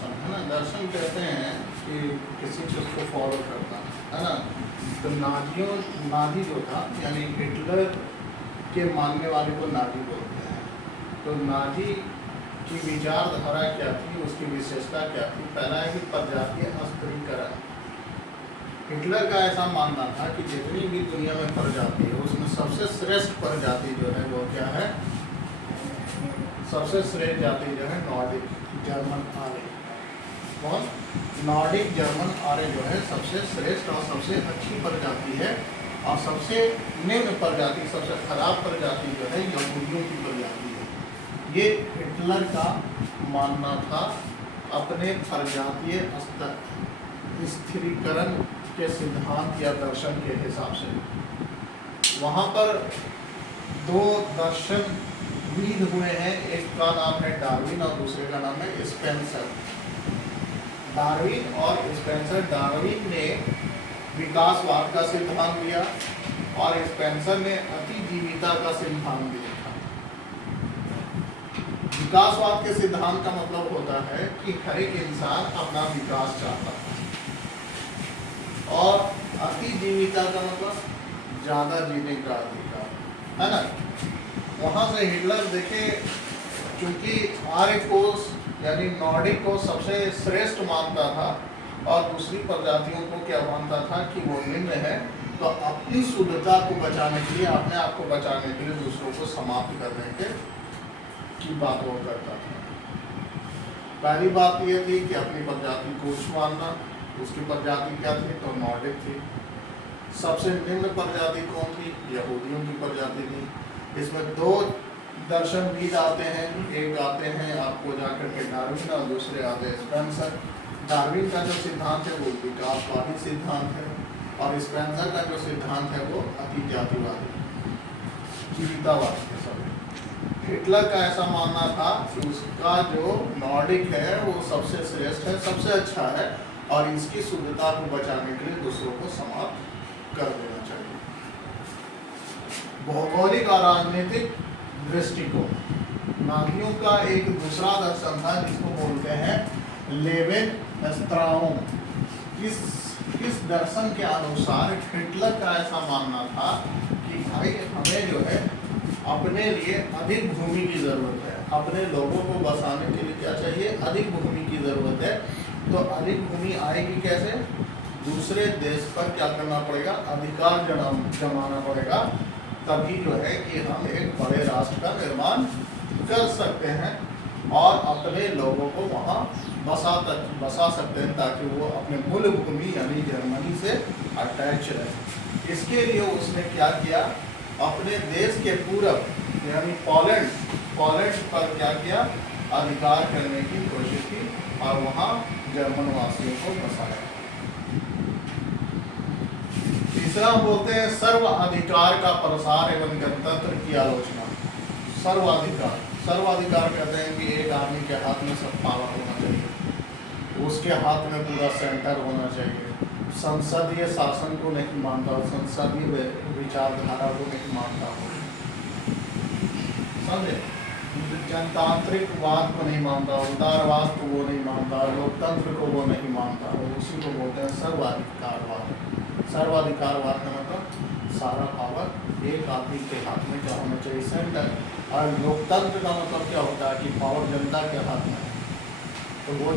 दर्शन है ना, दर्शन कहते हैं कि किसी चीज़ को फॉलो करना है ना। तो नाजी जो था यानी हिटलर के मानने वाले को नाजी बोलते हैं। तो नाजी की विचारधारा क्या थी, उसकी विशेषता क्या थी? पहला है कि प्रजातीय अस्त्रीकरण। हिटलर का ऐसा मानना था कि जितनी भी दुनिया में प्रजाति है उसमें सबसे श्रेष्ठ प्रजाति जो है वो क्या है? सबसे श्रेष्ठ जाति जो है नॉर्डिक जर्मन आर्य। कौन? नॉर्डिक जर्मन आर्य जो है सबसे श्रेष्ठ और सबसे अच्छी प्रजाति है। और सबसे निम्न प्रजाति, सबसे खराब प्रजाति जो है यहूदियों की प्रजाति है। ये हिटलर का मानना था अपने प्रजातीय स्थिरीकरण के सिद्धांत या दर्शन के हिसाब से। वहाँ पर दो दर्शन विद हुए हैं, एक का नाम है डार्विन और दूसरे का नाम है स्पेंसर। डार्विन और स्पेंसर, डार्विन ने विकासवाद का सिद्धांत दिया और स्पेंसर ने अतिजीविता का सिद्धांत दिया था। विकासवाद के सिद्धांत का मतलब होता है कि हर एक इंसान अपना विकास चाहता है, और अतिजीविता का मतलब ज़्यादा जीने का अधिकार, है ना। वहाँ से हिटलर देखे, चूंकि आर्य को यानी नॉर्डिक को सबसे श्रेष्ठ मानता था और दूसरी प्रजातियों को क्या मानता था कि वो निम्न है, तो अपनी शुद्धता को बचाने के लिए, अपने आप को बचाने के लिए दूसरों को समाप्त करने की बात वो करता था। पहली बात ये थी कि अपनी प्रजाति को उच्च मानना। उसकी प्रजाति क्या थी? तो नॉर्डिक थी। सबसे निम्न प्रजाति कौन थी? यहूदियों की प्रजाति थी। इसमें दो दर्शनविद आते हैं, एक आते हैं आपको जाकर के डार्विन और दूसरे आते हैं स्पेंसर। डार्विन का जो सिद्धांत है वो विकासवादी सिद्धांत है और स्पेंसर का जो सिद्धांत है वो अतिजातिवादी, जीवितावादी है। सब हिटलर का ऐसा मानना था कि उसका जो नॉर्डिक है वो सबसे श्रेष्ठ है, सबसे अच्छा है, और इसकी शुद्धता को बचाने के लिए दूसरों को समाप्त कर देना चाहिए। भौगोलिक और राजनीतिक दृष्टिकोण। नाजियों का एक दूसरा दर्शन था जिसको बोलते हैं लेवेनस्ट्राउम। इस दर्शन के अनुसार हिटलर का ऐसा मानना था कि भाई हमें जो है अपने लिए अधिक भूमि की ज़रूरत है, अपने लोगों को बसाने के लिए क्या चाहिए? अधिक भूमि की ज़रूरत है। तो अधिक भूमि आएगी कैसे? दूसरे देश पर क्या करना पड़ेगा? अधिकार जमाना पड़ेगा, तभी जो है कि हम एक बड़े राष्ट्र का निर्माण कर सकते हैं और अपने लोगों को वहाँ बसा सकते हैं, ताकि वो अपने मूल भूमि यानी जर्मनी से अटैच रहे। इसके लिए उसने क्या किया? अपने देश के पूर्व यानी पोलैंड पर क्या किया? अधिकार करने की कोशिश की और वहाँ जर्मन वासियों को बसाया। तीसरा बोलते हैं सर्वाधिकार का प्रसार एवं गणतंत्र की आलोचना। सर्वाधिकार कहते हैं कि एक आदमी के हाथ में सब पावर होना चाहिए, उसके हाथ में पूरा सेंटर होना चाहिए। संसदीय शासन को नहीं मानता, संसदीय विचारधारा को नहीं मानता हो, समझे? जनतांत्रिकवाद को नहीं मानता, उदारवाद को वो नहीं मानता, लोकतंत्र को वो नहीं मानता, उसी को बोलते हैं सर्वाधिकारवाद। सर्वाधिकारवाद का मतलब सारा पावर एक आदमी के हाथ में क्या होना चाहिए? सेंटर। और लोकतंत्र का मतलब क्या होता है कि पावर जनता के हाथ में है। तो वो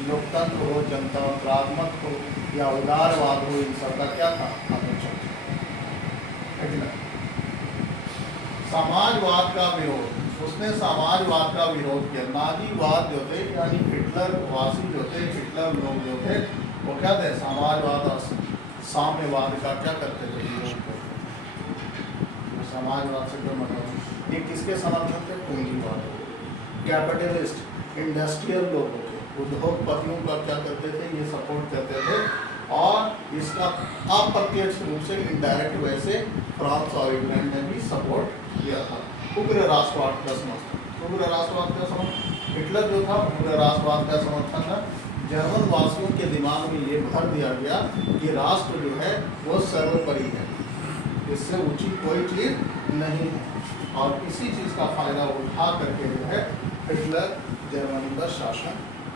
लोकतंत्र हो, जनतांत्रात्मक हो या उदारवाद हो, इन सबका क्या था? हाथ में चलता। समाजवाद का विरोध। उसने समाजवाद का विरोध किया। नाजीवाद जो थे यानी हिटलर वासी जो थे, हिटलर लोग जो थे, वो क्या थे? समाजवाद और साम्यवाद का क्या करते थे? विरोध करते थे। समाजवाद से क्या मतलब? ये किसके समर्थन थे? पूंजीवाद, कैपिटलिस्ट, इंडस्ट्रियल लोगों के, उद्योगपतियों का क्या करते थे? ये सपोर्ट करते थे। और इसका अप्रत्यक्ष रूप से इनडायरेक्ट वैसे फ्रांस और इंग्लैंड ने भी सपोर्ट किया था। उग्र राष्ट्रवाद का समर्थन। उग्र राष्ट्रवाद का समर्थन हिटलर जो था, उग्र राष्ट्रवाद का समर्थन था। जर्मन वासियों के दिमाग में ये भर दिया गया कि राष्ट्र जो है वो सर्वोपरि है, इससे ऊंची कोई चीज़ नहीं है, और इसी चीज़ का फायदा उठा करके जो है हिटलर जर्मनी पर शासन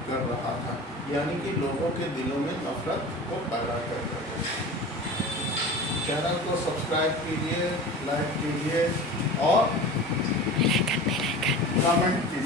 कर रहा था, यानी कि लोगों के दिलों में नफरत को पैदा कर रहे थे। चैनल को सब्सक्राइब कीजिए, लाइक कीजिए और कमेंट कीजिए।